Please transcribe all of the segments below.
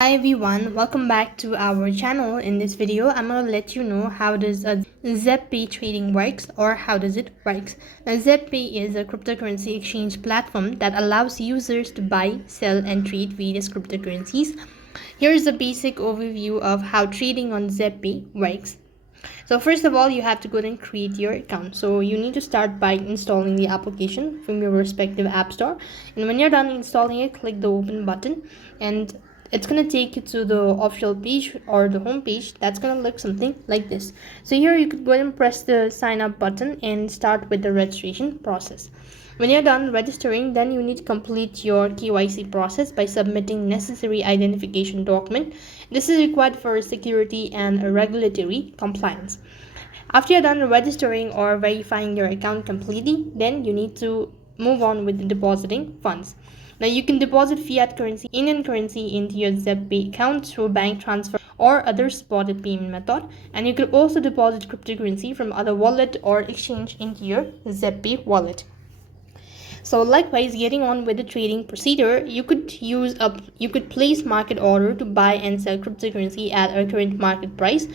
Hi everyone, welcome back to our channel. In this video, I'm going to let you know how does a Zebpay Trading works or how does it works. Now, Zebpay is a cryptocurrency exchange platform that allows users to buy, sell and trade various cryptocurrencies. Here's a basic overview of how trading on Zebpay works. So first of all, you have to go and create your account. So you need to start by installing the application from your respective app store. And when you're done installing it, click the open button and it's going to take you to the official page or the home page. That's going to look something like this. So here you could go ahead and press the sign up button and start with the registration process. When you're done registering, then you need to complete your KYC process by submitting necessary identification document. This is required for security and regulatory compliance. After you're done registering or verifying your account completely, then you need to move on with depositing funds. Now you can deposit fiat currency, Indian currency into your Zebpay account through bank transfer or other spotted payment method, and you could also deposit cryptocurrency from other wallet or exchange into your Zebpay wallet. So likewise, getting on with the trading procedure, you could place market order to buy and sell cryptocurrency at a current market price.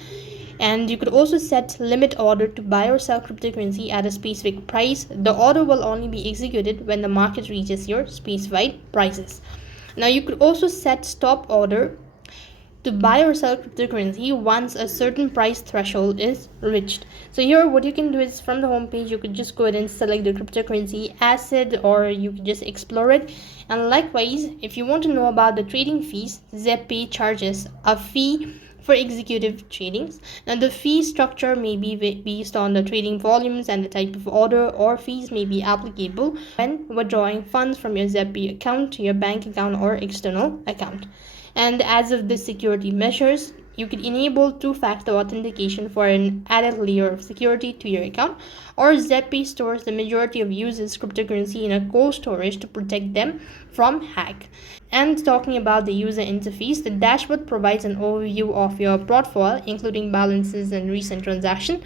And you could also set limit order to buy or sell cryptocurrency at a specific price. The order will only be executed when the market reaches your specified prices. Now you could also set stop order to buy or sell cryptocurrency once a certain price threshold is reached. So here what you can do is from the home page you could just go ahead and select the cryptocurrency asset, or you could just explore it. And likewise, if you want to know about the trading fees, Zebpay charges a fee for executive tradings. Now the fee structure may be based on the trading volumes and the type of order, or fees may be applicable when withdrawing funds from your Zebpay account to your bank account or external account. And as of the security measures, you could enable two-factor authentication for an added layer of security to your account, or Zebpay stores the majority of users' cryptocurrency in a cold storage to protect them from hack. And talking about the user interface, the dashboard provides an overview of your portfolio, including balances and recent transactions.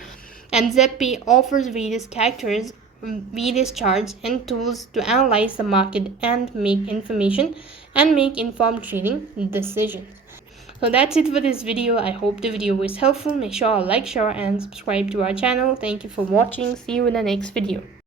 And Zebpay offers various characters, various charts and tools to analyze the market and make informed trading decisions. So that's it for this video. I hope the video was helpful. Make sure to like, share and subscribe to our channel. Thank you for watching. See you in the next video.